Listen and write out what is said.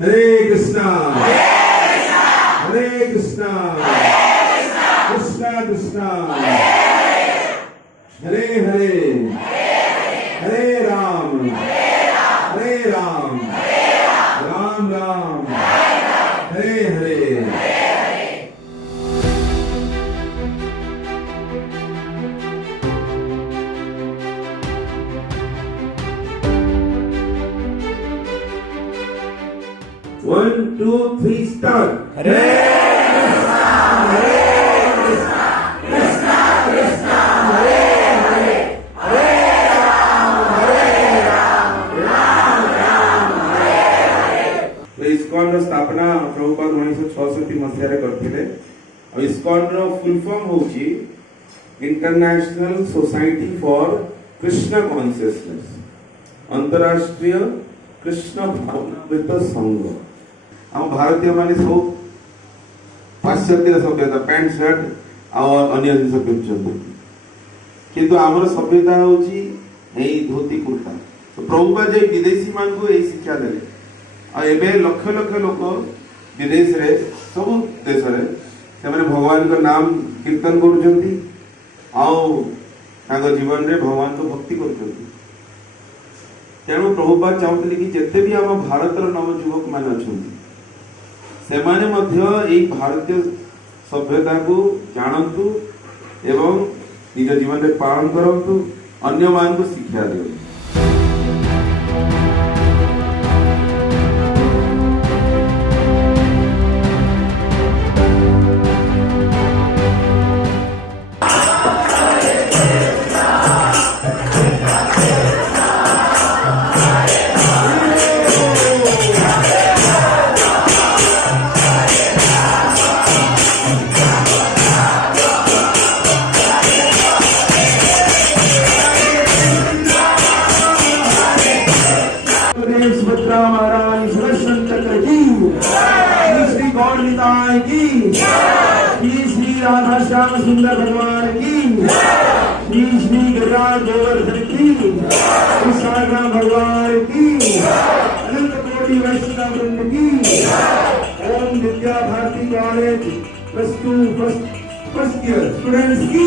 हरे कृष्णा हरे Krishna Krishna Krishna Hare Hare Hare Ram Ram Ram Hare Hare One, two, three, start. हरे Krishna Krishna Krishna Hare Hare Hare Ram Ram Ram Hare Hare. ISKCON रो स्थापना प्रभुपाद 1966 मसीह करथिले। ISKCON रो full form होची international society for Krishna consciousness, अंतरराष्ट्रीय कृष्ण भावनामृत संघ। हम भारतीय माने सब पाश्चात्य सभ्यता पैंट शर्ट और अन्य जिनिस पिंधुଛନ୍ତି, किंतु आमर सभ्यता होची एई धोती कुर्ता। तो प्रभुपाद जे विदेशी मान को एई शिक्षा देले आ एबे लक्ष लक्ष लोक विदेश रे सब देश रे से माने भगवान को नाम कीर्तन करूଛନ୍ତି आ ताको जीवन रे भगवान को भक्ति करूଛନ୍ତି। तेणु प्रभुपाद चाहते कि जिते भी आम भारत नवजुवक मान अच्छा से माने मध्य एई भारतीय सभ्यता को जानतु एवं निज जीवन में पालन करतु, अन्य मान को शिक्षा दियंतु। सुभद्रा महारानी सुदर्शन चक्र की, श्री गौर निताय की, श्री राधा श्याम सुंदर भगवान की, श्री गिरिराज गोवर्धन की, सागर भगवान की, अनंत कोटि वैष्णव वृंद की। Om Vidya Bharati college +2 first year students की।